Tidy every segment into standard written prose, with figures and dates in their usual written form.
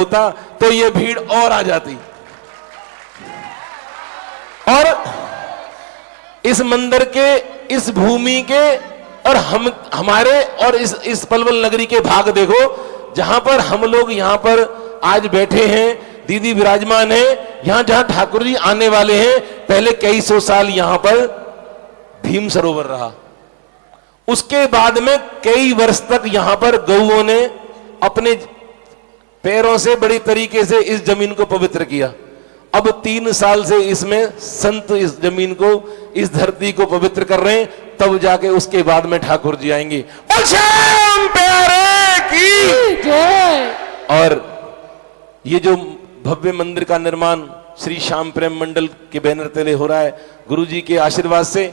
होता तो ये भीड़ और आ जाती। और इस मंदिर के, इस भूमि के और हमारे और इस पलवल नगरी के भाग देखो, जहां पर हम लोग यहां पर आज बैठे हैं, दीदी विराजमान है, यहां जहां ठाकुर जी आने वाले हैं, पहले कई सौ साल यहां पर भीम सरोवर रहा। उसके बाद में कई वर्ष तक यहां पर गौओं ने अपने पैरों से बड़ी तरीके से इस जमीन को पवित्र किया। अब 3 साल से इसमें संत इस जमीन को, इस धरती को पवित्र कर रहे हैं, तब जाके उसके बाद में ठाकुर जी आएंगे। श्याम प्यारे की जय। और ये जो भव्य मंदिर का निर्माण श्री श्याम प्रेम मंडल के बैनर तले हो रहा है, गुरु जी के आशीर्वाद से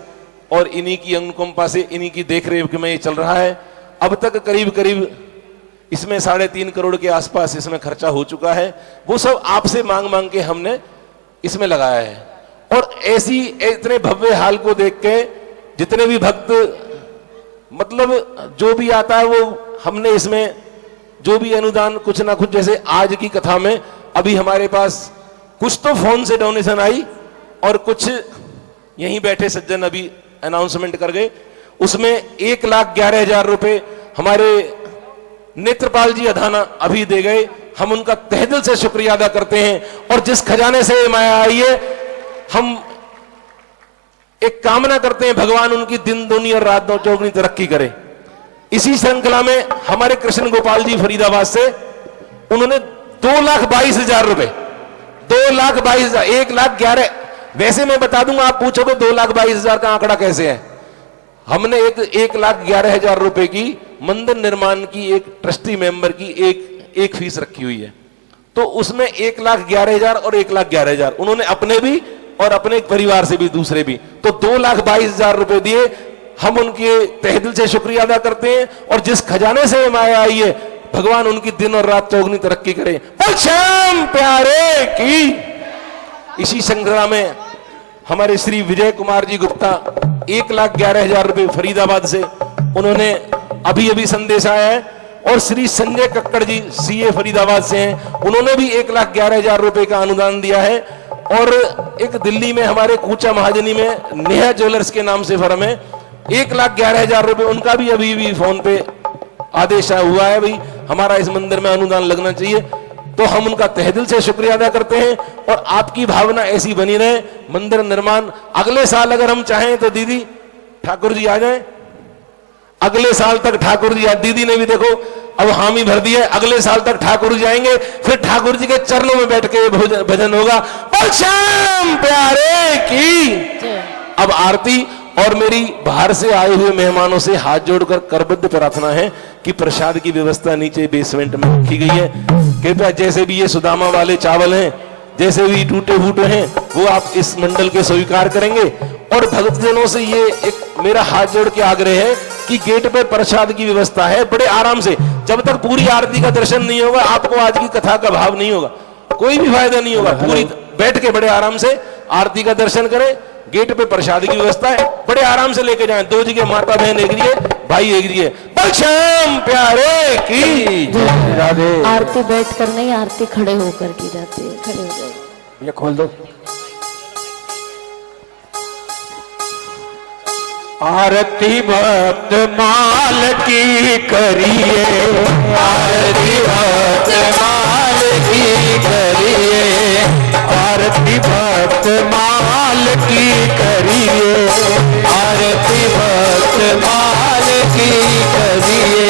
और इन्हीं की अनुकंपा से, इन्हीं की देखरेख में ये चल रहा है। अब तक करीब करीब इसमें 3.5 करोड़ के आसपास इसमें खर्चा हो चुका है। वो सब आपसे मांग मांग के हमने इसमें लगाया है। और ऐसी इतने भव्य हाल को देख के जितने भी भक्त, मतलब जो भी आता है, वो हमने इसमें जो भी अनुदान कुछ ना कुछ, जैसे आज की कथा में अभी हमारे पास कुछ तो फोन से डोनेशन आई और कुछ यहीं बैठे सज्जन अभी अनाउंसमेंट कर गए। उसमें 1,11,000 रुपए हमारे नेत्रपाल जी अधाना अभी दे गए। हम उनका तहे दिल से शुक्रिया अदा करते हैं। और जिस खजाने से माया आई है, हम एक कामना करते हैं भगवान उनकी दिन दुनी और रात चौगुनी तरक्की करे। इसी श्रृंखला में हमारे कृष्ण गोपाल जी फरीदाबाद से, उन्होंने 2,22,000 रुपए, 2,22,000, 1,11,000, वैसे मैं बता दूंगा, आप पूछोगे 2,22,000 का आंकड़ा कैसे है। हमने 1,11,000 रुपए की मंदिर निर्माण की एक ट्रस्टी मेंबर की एक फीस रखी हुई है। तो उसमें 1,11,000 और 1,11,000 उन्होंने अपने भी और अपने परिवार से भी, दूसरे भी, तो 2,22,000 रुपए दिए। हम उनके तहे दिल से शुक्रिया अदा करते हैं। और जिस खजाने से माया आई है, भगवान उनकी दिन और रात चौगुनी तरक्की करे। श्याम प्यारे की। इसी श्रृंखला में हमारे श्री विजय कुमार जी गुप्ता 1,11,000 रुपए फरीदाबाद से, उन्होंने अभी अभी संदेश आया है। और श्री संजय कक्कड़ जी सीए फरीदाबाद से हैं, उन्होंने भी 1,11,000 रुपए का अनुदान दिया है। और एक दिल्ली में हमारे कूचा महाजनी में नेहा ज्वेलर्स के नाम से फर्म है, 1,11,000 रुपए उनका भी अभी भी फोन पे आदेश हुआ है, भाई हमारा इस मंदिर में अनुदान लगना चाहिए। तो हम उनका तहे दिल से शुक्रिया अदा करते हैं। और आपकी भावना ऐसी बनी रहे। मंदिर निर्माण अगले साल अगर हम चाहें तो दीदी ठाकुर जी आ जाए, अगले साल तक ठाकुर जी, दीदी ने भी देखो अब हामी भर दी है, अगले साल तक ठाकुर जी आएंगे, फिर ठाकुर जी के चरणों में बैठ के भजन होगा। श्याम प्यारे की। अब आरती। और मेरी बाहर से आए हुए मेहमानों से हाथ जोड़कर करबद्ध प्रार्थना है कि प्रसाद की व्यवस्था नीचे बेसमेंट में रखी गई है। कृपया जैसे भी ये सुदामा वाले चावल हैं, जैसे भी टूटे फूटे हैं, वो आप इस मंडल के स्वीकार करेंगे। और भक्तजनों से ये एक मेरा हाथ जोड़ के आग्रह है कि गेट पे प्रसाद की व्यवस्था है, बड़े आराम से, जब तक पूरी आरती का दर्शन नहीं होगा, आपको आज की कथा का भाव नहीं होगा, कोई भी फायदा नहीं होगा। पूरी बैठ के बड़े आराम से आरती का दर्शन करें। गेट पे प्रसाद की व्यवस्था है, बड़े आराम से लेके जाएं। 2 जगह माता बहन एक जगह, भाई एक जगह। श्याम प्यारे की। आरती बैठ कर नहीं, आरती खड़े होकर की जाती है। खड़े हो जाओ, ये खोल दो। आरती भक्त माल की करिए, आरती भक्त माल की करिए, आरती भक्त माल की करिए, आरती भक्त माल की करिए।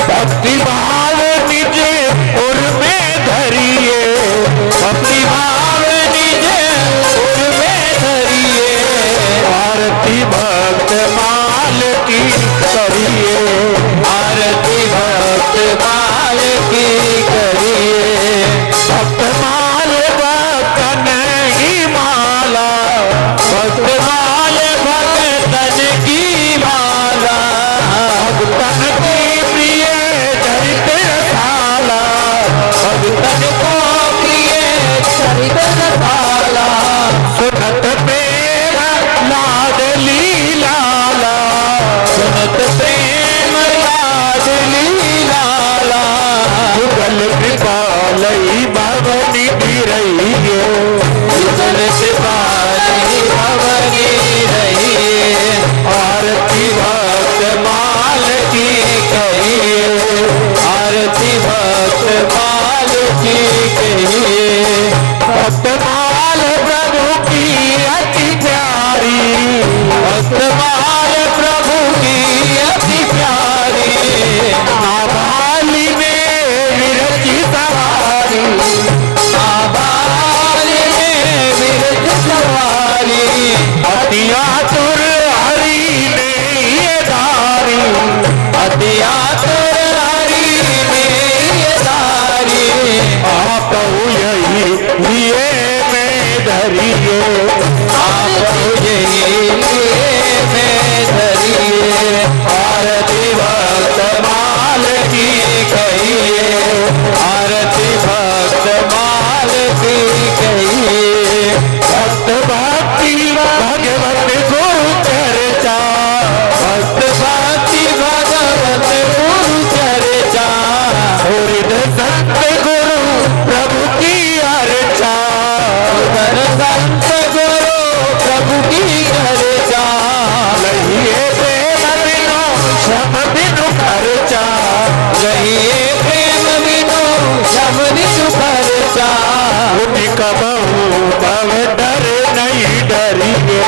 भक्ति भाव निज उर में धरिए, भक्ति भाव निज उर में धरिए, आरती भक्त माल की करिए, आरती भक्त माल की करिए। आई भवनी रही शीतल शिवानी भवनी रही आरती भक्त माल की कहिए आरती भक्त माल की कहिए भक्त माल प्रभु की अति प्यारी भक्त माल प्रभु की अति प्यारी नाबाली में विरज सवारी नाबाली में विरज सवारी अति आतुर हरि ने ये धारी अति आतुर हरि ने ये धारी आप यही ये में धरिए आप यही में धरिए आरती भक्त माल की कहिए आरती भक्त माल की कहिए भक्त भक्ति भगवत गुरु चर्चा भक्त भक्ति भगवत गुरु चर्चा हृदय संत गुरु प्रभु की अर्चा हृदय संत गुरु प्रभु की अर्चा लहिए प्रेम बिनु श्रम बिनु खर्चा लहिए प्रेम बिनु श्रम बिनु खर्चा उनका बहु भव डर नहीं डरिए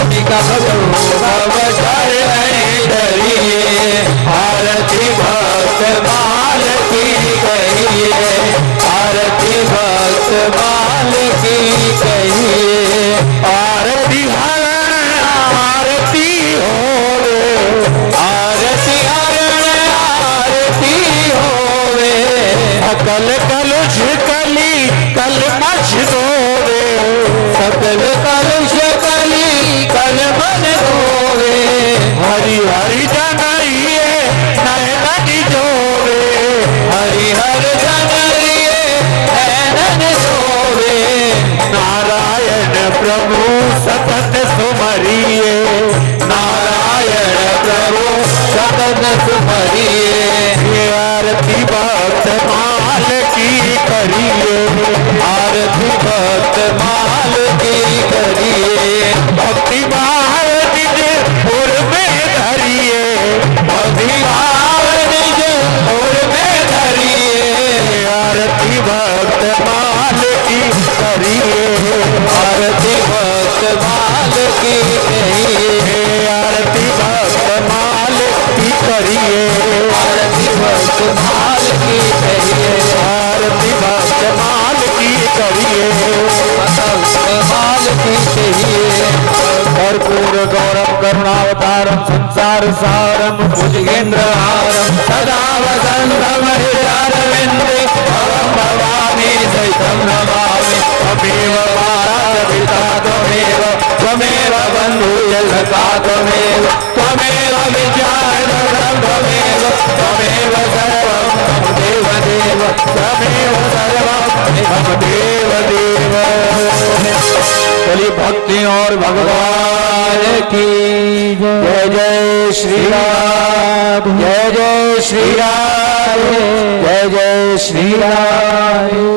उनका बहु भव डर नहीं डरिए आरती भक्त माल की कहिए आरती भक्त माल की कहिए आरती हरण आरती होवे आरती हरण आरती होवे सकल कलुष कली कल मछ धोवे सकल कलुष कली कल मन धोवे हरि हरि जनइए नयन जोवे हरि हर जनइए नयन जोवे नारायण प्रभु सतत सुमरिए नारायण प्रभु सतत सुमरिए ये आरती भक्त माल की करिए आरती भक्त माल की करिए भक्ति भाव निज पुर में धरिए भक्ति भाव निज पुर में धरिए आरती भक्त माल की करिए आरती भक्त माल की कहिए आरती भक्त माल की करिए आरती भक्त माल की कहिए आरती भक्त माल की करिए माल की कहिए कर्पूर गौरम करुणावतारम संसार सारम भुजगेंद्र हारम सदा वसंतम हृदयारविंदे भवं भवानी सहितं नमामि त्वमेव माता पिता त्वमेव त्वमेव बन्धुजनका त्वमेव त्वमेव विद्याधरं त्वमेव त्वमेव सर्वं मम देवदेव त्वमेव सर्वं मम देवदेव चलिए भक्ति और भगवान की जय जय श्री राम जय जय श्री राम जय जय श्री राम